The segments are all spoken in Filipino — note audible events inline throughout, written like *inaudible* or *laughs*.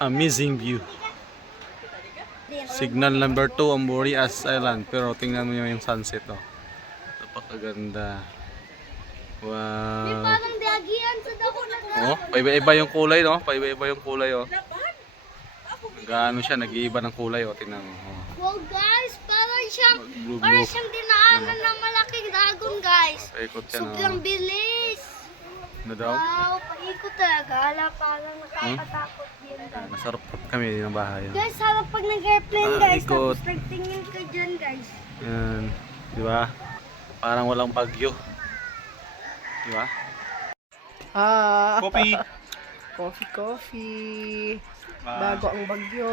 amazing view. Signal number 2 ang Boreas Island. Pero tingnan mo yung sunset oh. Napakaganda. Wow. Parang dagian sa dako na Oh, paiba-iba yung kulay no? Paiba-iba yung kulay oh. Gaano siya, nag-iiba ng kulay oh. Tingnan mo. Oh. Wow guys, parang siyang Blue, parang siyang dinaanan ng malaking dagon guys. Paikot yan Sobrang oh. bilis. Ano daw? Wow, paikot talaga. Hala, parang nakakatakot yun guys. Masarap kami ng bahay. oh. Guys, harap pag nag-airplane Ah, guys, ikot. tapos nagtingin ka dyan guys. Yan. Di ba? Parang walang bagyo. Di ba? Ah, Kopi. coffee, coffee. Ah. Bago ang bagyo.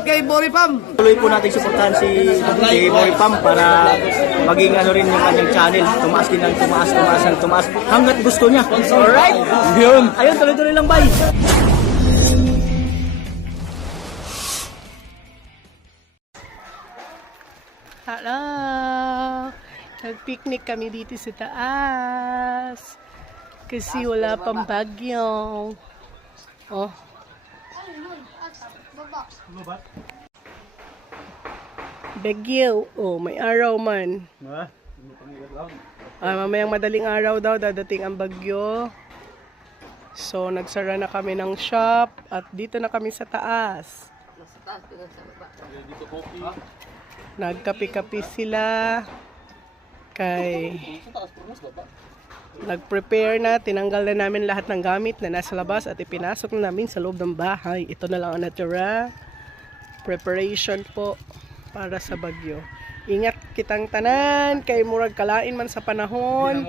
Out kay Boy Pam. Tuloy po natin suportahan si, si Boy Pam para maging ano rin yung kanyang channel. Tumaas din ng tumaas, tumaas ng tumaas hanggat gusto niya. Alright? Yun. Ayun, tuloy-tuloy lang, bye. Hello! Nag-picnic kami dito sa taas. Kasi wala pang bagyo. Oh, bagyo. Oh, may araw man. Ah, mamayang madaling araw daw dadating ang bagyo. So, nagsara na kami ng shop at dito na kami sa taas. Nagkapi-kapi sila kay nag-prepare na, tinanggal na namin lahat ng gamit na nasa labas at ipinasok na namin sa loob ng bahay. Ito na lang ang natira. Preparation po para sa bagyo. Ingat kitang tanan kay murag kalain man sa panahon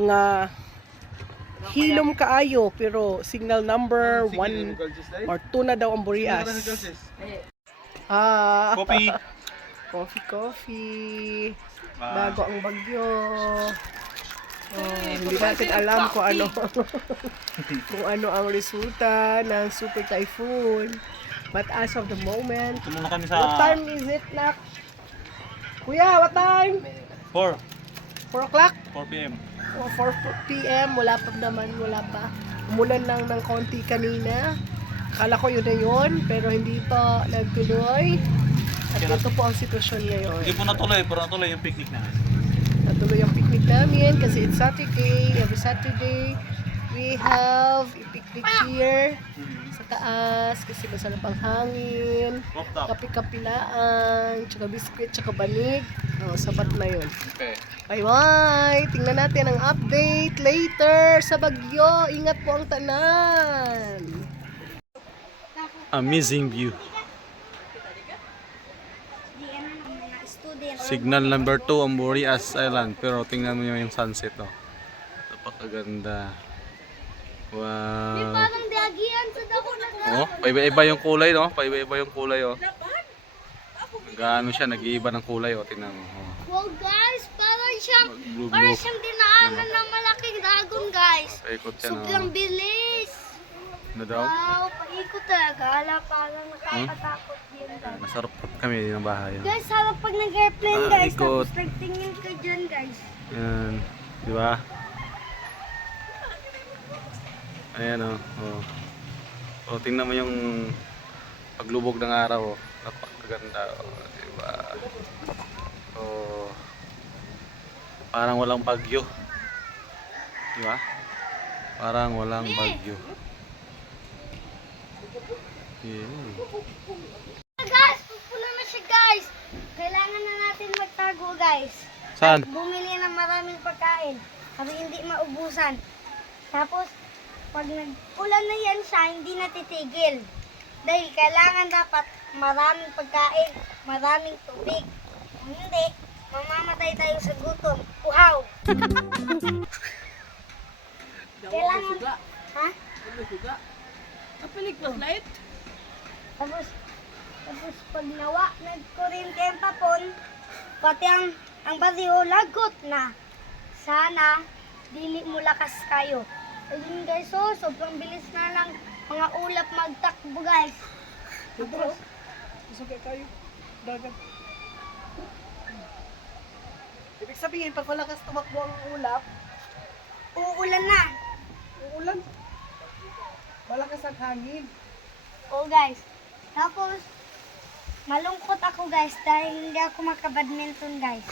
nga hilom kaayo pero signal number 1 or 2 na daw ang Boreas. Ah, Kopi. Coffee, coffee. Bago ang bagyo. Oh, hindi natin alam kung ano *laughs* kung ano ang resulta ng super typhoon. But as of the moment, Muna kami what time is it, Nak? Kuya, what time? 4. 4 o'clock? 4 p.m. O 4 p.m. Wala pa naman, wala pa. Umulan lang ng konti kanina. Akala ko yun na yun, pero hindi pa nagtuloy. At ito po ang sitwasyon ngayon. Hindi po natuloy, pero natuloy yung picnic na. Natuloy ang picnic namin kasi it's Saturday. Every Saturday, we have a picnic here sa taas kasi masarap ang hangin. Kapi-kapilaan, tsaka biskwit, tsaka banig. Oh, sapat na yun. Okay. Bye-bye! Tingnan natin ang update later sa Bagyo. Ingat po ang tanan! Amazing view. Di ano ng mga student. Signal number 2 ang Boreas Island. Pero tingnan mo yung sunset oh. Napakaganda. Wow. Parang dagian sa dako na Oh, paiba-iba yung kulay no? Paiba-iba yung kulay oh. Gaano siya, nag-iiba ng kulay oh. Tingnan mo. Oh. Wow guys, parang siyang Blue, parang siyang dinaanan ng malaking dagon guys. Paikot yan Sobrang oh. bilis. Ano daw? Wow, paikot talaga. Hala, parang nakakatakot yun guys. Masarap kami ng bahay. oh. Guys, harap pag nag-airplane Ah, guys, ikot. tapos nagtingin ka dyan guys. Yan. Di ba? Ayan o. Oh. Oh. tingnan mo yung paglubog ng araw. Oh. Napakaganda. Oh. Di ba? Oh. Parang walang bagyo. Di ba? Parang walang bagyo. Yeah. Guys, pupuno na siya guys. Kailangan na natin magtago guys. Saan? Bumili ng maraming pagkain. Sabi hindi maubusan. Tapos, pag nag-ulan na yan siya, hindi natitigil. Dahil kailangan dapat maraming pagkain, maraming tubig. Kung hindi, mamamatay tayo sa gutom. Uhaw! *laughs* kailangan... Ha? Kapilig na flight? Tapos, tapos pag nawa, nagkuryente ang tapon, pati ang, ang bariyo lagot na. Sana, dili mo lakas kayo. Ayun guys, so, sobrang bilis na lang mga ulap magtakbo guys. Tapos, isugay tayo. Dagat. Ibig sabihin, pag malakas tumakbo ang ulap, Uulan na. uulan. Malakas ang hangin. Oo guys. Tapos, malungkot ako guys dahil hindi ako makabadminton guys.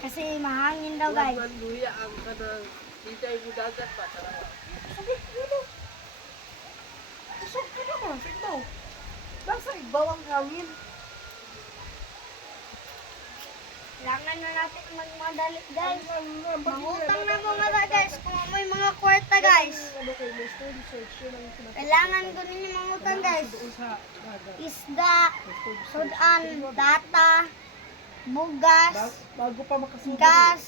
Kasi mahangin daw guys. Luya ang kanang dito ay dagat pa. Sabi ko dito. Sabi ko naman, sino? Nasa ibaw ang hangin. Kailangan na natin magmadali guys. Ang Mangutang na mga guys kung may mga kwarta guys. Kailangan ko ninyo mangutang guys. Isda, sudan, data, bugas, Bag- Bago pa gas.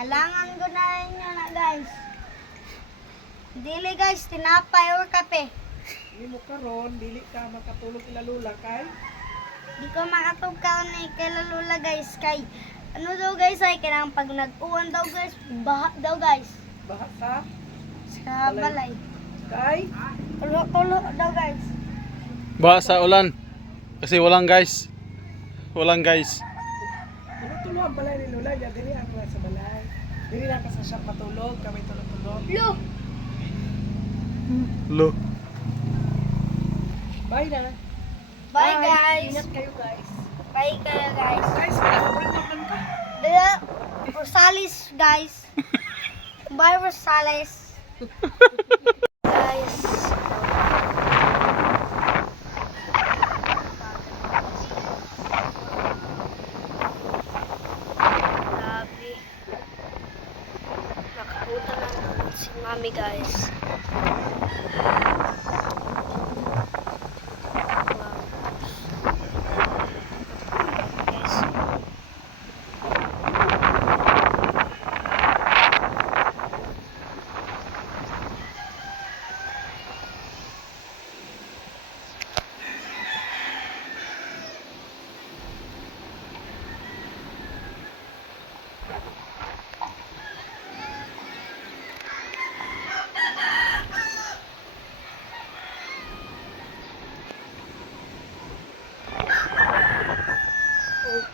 Kailangan ko na ninyo na guys. Dili guys, tinapay or kape. Hindi mo karon, dili ka makatulog ilalula kay Di ko makatugkaw na ikilalula guys kay ano daw guys ay kailangan pag nag-uwan daw guys, baha daw guys baha sa sa balay. kay Tulo-tulo daw guys. Ba sa ulan. Kasi walang guys. Walang guys. ano tulo ang balay ni Lola ya dili ang sa balay. Dili lang ka sa shop matulog, kami tulog-tulog. Lo, Lo. Bye na. Bye guys. Ingat kayo guys. Bye kayo guys. Guys, sobrang naman ka. Dila, Rosales guys. *laughs* Bye Rosales. guys. Grabe. Nakautang na naman si mami guys. Wow.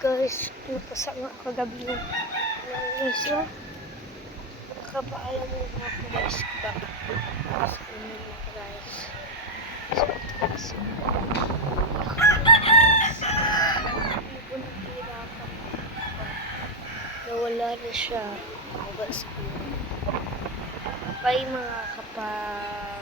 Guys. Guys, napasama kagabi ng ng isla. Nakapaalam mo na ako guys. Bakit? Kasi na guys. So, guys. Nawala na siya. Bukas ko. Bye mga kapal.